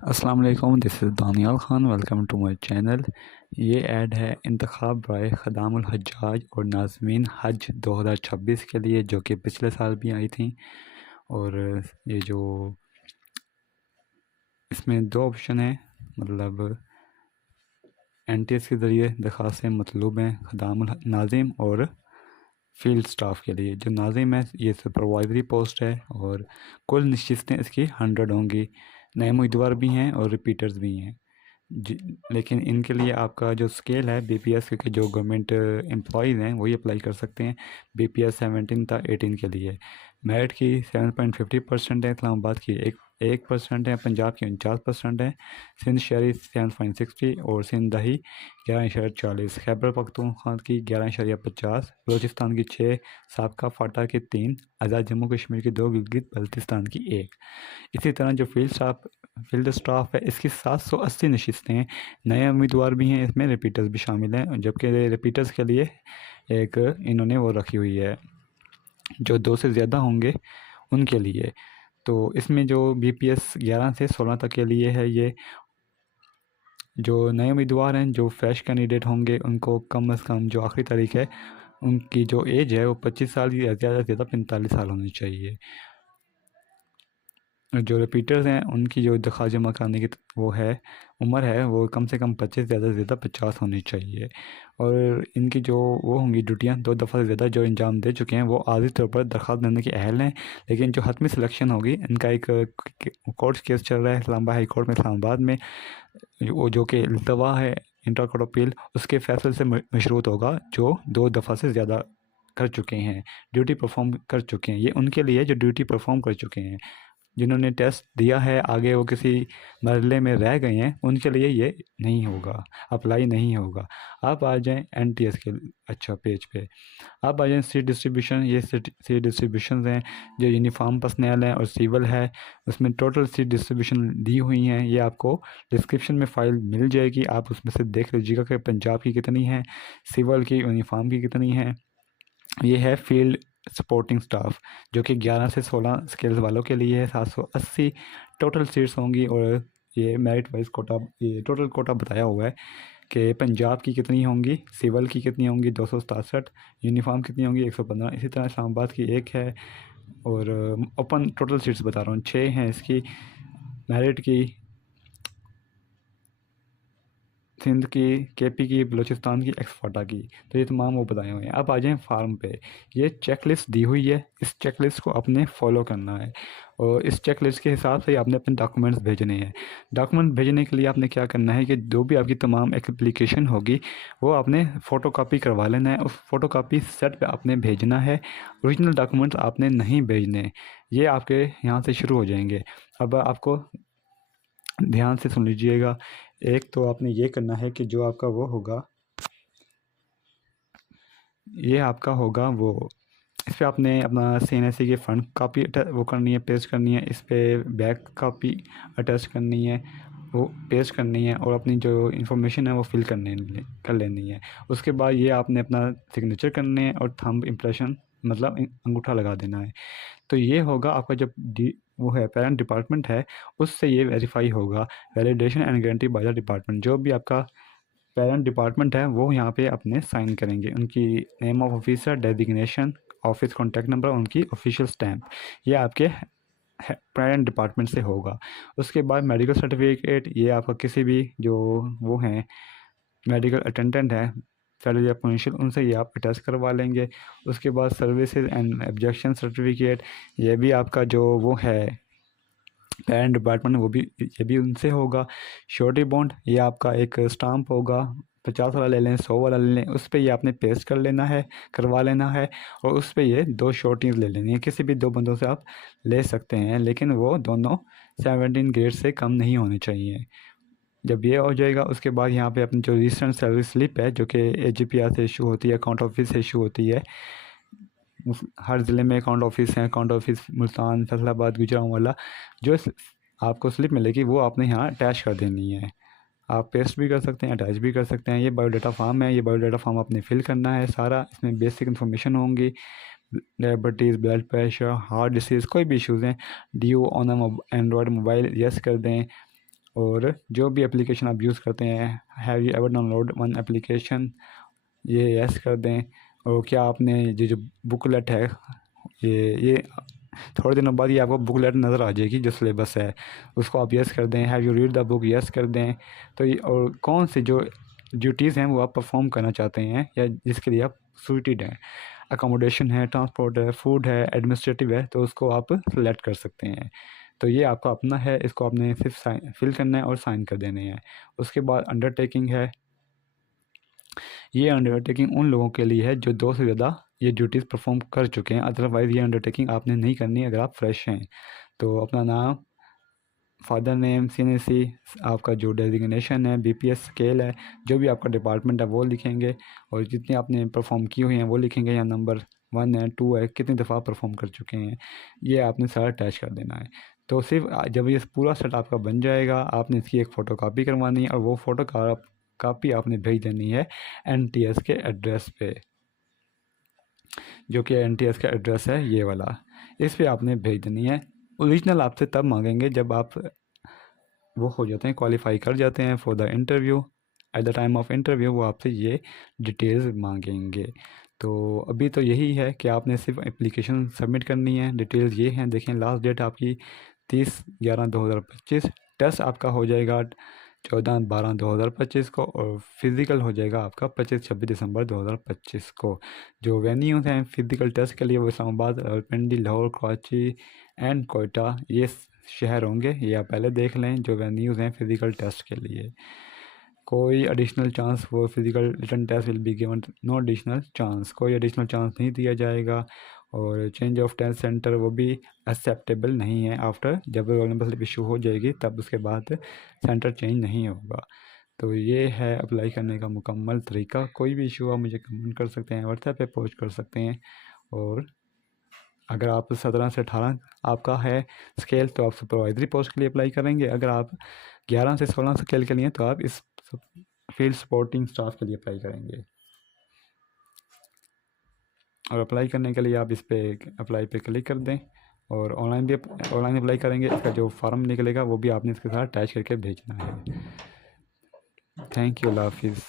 अस्सलाम वालेकुम, this is Daniyal Khan. Welcome to my channel. ये ऐड है इंतखाब राय ख़दामुल हज्जाज और नाज़मीन हज 2026 के लिए, जो कि पिछले साल भी आई थी। और ये जो इसमें दो ऑप्शन है, मतलब NTS के ज़रिए दरख्वास्तें मतलूब हैं ख़दामुल नाज़िम और फील्ड स्टाफ के लिए। जो नाज़िम है ये सुपरवाइजरी पोस्ट है और कुल नशिस्तें इसकी 100 होंगी। नए उम्मीदवार भी हैं और रिपीटर्स भी हैं जी। लेकिन इनके लिए आपका जो स्केल है BPS, क्योंकि जो गवर्नमेंट एम्प्लॉयज़ हैं वही अप्लाई कर सकते हैं। BPS 17 था 18 के लिए। मेरिट की 7.50% है, इस्लामाबाद की 1% है, पंजाब की 49% है, सिंध शहरी 7.60 और सिंध दही 11.40, खैबर पख्तूनख्वा की 11.50, बलोचिस्तान की 6, साबका फाटा की 3, आज़ाद जम्मू कश्मीर की 2, गिलगित बल्तिस्तान की 1। इसी तरह जो फील्ड स्टाफ है इसकी 780 नशिस्तें हैं। नए उम्मीदवार भी हैं, इसमें रिपीटर्स भी शामिल हैं, जबकि रिपीटर्स के लिए एक इन्होंने वो रखी हुई है, जो 2 से ज़्यादा होंगे उनके लिए। तो इसमें जो BPS 11 से 16 तक के लिए है, ये जो नए उम्मीदवार हैं, जो फ्रेश कैंडिडेट होंगे, उनको कम से कम जो आखिरी तारीख है उनकी जो एज है वो 25 साल की, ज़्यादा से ज़्यादा 45 साल होनी चाहिए। जो रिपीटर्स हैं उनकी जो दरख्वास्त जमा कराने की वो है उम्र है, वो कम से कम 25, ज़्यादा से ज़्यादा 50 होनी चाहिए। और इनकी जो वो होंगी ड्यूटियाँ 2 दफ़ा से ज़्यादा जो अंजाम दे चुके हैं वो आर्ज़ी तौर पर दरख्वास्त देने के अहल हैं। लेकिन जो हतमी सिलेक्शन होगी, इनका एक कोर्ट केस चल रहा है इस्लामाबाद हाई कोर्ट में, इस्लामाबाद में, वो जो कि इल्तवा है इंटर कोर्ट अपील, उसके फैसले से मशरूत होगा, जो 2 दफ़ा से ज़्यादा कर चुके हैं, ड्यूटी परफॉर्म कर चुके हैं। ये उनके लिए जो ड्यूटी परफॉर्म कर चुके हैं, जिन्होंने टेस्ट दिया है आगे वो किसी मरहले में रह गए हैं, उनके लिए ये नहीं होगा, अप्लाई नहीं होगा। आप आ जाएं NTS के अच्छा पेज पे, आप आ जाएं सीट डिस्ट्रीब्यूशन। ये सीट डिस्ट्रीब्यूशन हैं जो यूनिफॉर्म पर्सनल है और सिविल है, उसमें टोटल सीट डिस्ट्रीब्यूशन दी हुई हैं। ये आपको डिस्क्रिप्शन में फ़ाइल मिल जाएगी, आप उसमें से देख लीजिएगा कि पंजाब की कितनी है, सिविल की, यूनिफॉर्म की कितनी है। ये है फील्ड सपोर्टिंग स्टाफ, जो कि 11 से 16 स्किल्स वालों के लिए है। 780 टोटल सीट्स होंगी और ये मेरिट वाइज कोटा, ये टोटल कोटा बताया हुआ है कि पंजाब की कितनी होंगी, सिविल की कितनी होंगी 267, यूनिफॉर्म कितनी होंगी 115। इसी तरह इस्लामाबाद की 1 है। और ओपन टोटल सीट्स बता रहा हूँ 6 हैं इसकी। मेरिट की सिंध की, KP की, बलूचिस्तान की, एक्सफाटा की। तो ये तमाम वो बताए हुए हैं। अब आ जाएँ फार्म पे। ये चेकलिस्ट दी हुई है, इस चेकलिस्ट को आपने फॉलो करना है और इस चेकलिस्ट के हिसाब से आपने अपने डॉक्यूमेंट्स भेजने हैं। डॉक्यूमेंट भेजने के लिए आपने क्या करना है कि जो भी आपकी तमाम एप्लीकेशन होगी वो आपने फ़ोटोकॉपी करवा लेना है, उस फ़ोटोकॉपी सेट पे आपने भेजना है। ओरिजिनल डॉक्यूमेंट्स आपने नहीं भेजने, ये आपके यहाँ से शुरू हो जाएंगे। अब आपको ध्यान से सुन लीजिएगा। एक तो आपने ये करना है कि जो आपका वो होगा, ये आपका होगा वो, इस पर आपने अपना CNSE की फ़ंड कापी वो करनी है, पेस्ट करनी है। इस पर बैक कापी अटैच करनी है, वो पेस्ट करनी है और अपनी जो इन्फॉर्मेशन है वो फिल कर लेनी है। उसके बाद ये आपने अपना सिग्नेचर करने हैं और थंब इम्प्रेशन, मतलब अंगूठा लगा देना है। तो ये होगा आपका जब वो है पेरेंट डिपार्टमेंट है, उससे ये वेरीफाई होगा, validation and guarantee by the department. जो भी आपका पेरेंट डिपार्टमेंट है वो यहाँ पे अपने साइन करेंगे, उनकी name of officer, designation, office contact number, उनकी ऑफिशियल स्टैम्प, ये आपके पेरेंट डिपार्टमेंट से होगा। उसके बाद मेडिकल सर्टिफिकेट, ये आपका किसी भी जो वो हैं मेडिकल अटेंडेंट है फेडरल या प्रोविंशियल, उनसे ये आप अटैच करवा लेंगे। उसके बाद सर्विसेज एंड ऑब्जेक्शन सर्टिफिकेट, ये भी आपका जो वो है पेरेंट डिपार्टमेंट, वो भी ये भी उनसे होगा। श्योरिटी बॉन्ड, ये आपका एक स्टाम्प होगा, 50 वाला ले लें, 100 वाला ले लें, उस पर ये आपने पेस्ट कर लेना है, करवा लेना है। और उस पर ये 2 श्योरिटीज़ ले लेनी है, किसी भी 2 बंदों से आप ले सकते हैं, लेकिन वो दोनों 17 ग्रेड से कम नहीं होने चाहिए। जब ये हो जाएगा उसके बाद यहाँ पे अपनी जो रिसेंट सैलरी स्लिप है, जो कि AGPR से इशू होती है, अकाउंट ऑफिस से इशू होती है, हर ज़िले में अकाउंट ऑफिस हैं, अकाउंट ऑफिस मुल्तान, फैसलाबाद, गुजरांवाला, जो आपको स्लिप मिलेगी वो आपने यहाँ अटैच कर देनी है। आप पेस्ट भी कर सकते हैं, अटैच भी कर सकते हैं। ये बायोडाटा फॉर्म है, ये बायोडाटा फॉर्म आपने फिल करना है सारा, इसमें बेसिक इन्फॉर्मेशन होंगी, diabetes, blood pressure, heart disease, कोई भी इश्यूज़ हैं। D you on Android mobile, yes कर दें। और जो भी एप्लीकेशन आप यूज़ करते हैं, have you ever download one application, ये यस कर दें। और क्या आपने जो बुकलेट है, ये थोड़े दिनों बाद ये आपको बुकलेट नज़र आ जाएगी जो सिलेबस है, उसको आप यस कर दें। Have you read the book, yes कर दें। तो ये और कौन सी जो ड्यूटीज़ हैं वो आप परफॉर्म करना चाहते हैं या जिसके लिए आप सूटेड हैं, अकोमोडेशन है, ट्रांसपोर्ट है, फूड है, एडमिनिस्ट्रेटिव है, तो उसको आप सेलेक्ट कर सकते हैं। तो ये आपका अपना है, इसको आपने सिर्फ साइन फिल करना है और साइन कर देने हैं। उसके बाद अंडरटेकिंग है। ये अंडरटेकिंग उन लोगों के लिए है जो 2 से ज़्यादा ये ड्यूटीज़ परफॉर्म कर चुके हैं, अदरवाइज़ ये अंडरटेकिंग आपने नहीं करनी अगर आप फ्रेश हैं। तो अपना नाम, फादर नेम, सीएनएसी, आपका जो डेजिग्नेशन है, बीपीएस स्केल है, जो भी आपका डिपार्टमेंट है वो लिखेंगे, और जितनी आपने परफॉर्म की हुई हैं वो लिखेंगे, या नंबर 1 है, 2 है, कितनी दफ़ा परफॉर्म कर चुके हैं, ये आपने सारा अटैच कर देना है। तो सिर्फ जब ये पूरा सेट आपका बन जाएगा, आपने इसकी एक फ़ोटो कापी करवानी है, और वो फ़ोटो कापी आपने भेज देनी है एनटीएस के एड्रेस पे, जो कि एनटीएस का एड्रेस है ये वाला, इस पे आपने भेज देनी है। ओरिजिनल आपसे तब मांगेंगे जब आप वो हो जाते हैं, क्वालिफाई कर जाते हैं for the interview. At the time of interview वो आपसे ये डिटेल्स मांगेंगे। तो अभी तो यही है कि आपने सिर्फ एप्लीकेशन सबमिट करनी है। डिटेल्स ये हैं, देखें लास्ट डेट आपकी 30/11/2025। टेस्ट आपका हो जाएगा 14/12/2025 को, और फिज़िकल हो जाएगा आपका 25-26 दिसंबर 2025 को। जो वेन्यूज़ हैं फ़िज़िकल टेस्ट के लिए वो इस्लामाबाद, रावलपिंडी, लाहौर, कराची एंड कोयटा, ये शहर होंगे। ये आप पहले देख लें जो वेन्यूज़ हैं फ़िज़िकल टेस्ट के लिए। कोई additional chance for physical written test will be given, no additional chance, कोई एडिशनल चांस नहीं दिया जाएगा। और चेंज ऑफ टेस्ट सेंटर वो भी एक्सेप्टेबल नहीं है। आफ्टर जब रोल नंबर स्लिप इशू हो जाएगी तब उसके बाद सेंटर चेंज नहीं होगा। तो ये है अप्लाई करने का मुकम्मल तरीका। कोई भी इशू आप मुझे कमेंट कर सकते हैं, व्हाट्सएप पे पोस्ट कर सकते हैं। और अगर आप 17 से 18 आपका है स्केल तो आप सुपरवाइजरी पोस्ट के लिए अप्लाई करेंगे। अगर आप 11 से 16 स्केल के लिए तो आप इस फील्ड सपोर्टिंग स्टाफ के लिए अप्लाई करेंगे। और अप्लाई करने के लिए आप इस पे अप्लाई पे क्लिक कर दें, और ऑनलाइन अप्लाई करेंगे। इसका जो फॉर्म निकलेगा वो भी आपने इसके साथ अटैच करके भेजना है। थैंक यू, अल्लाह हाफिज़।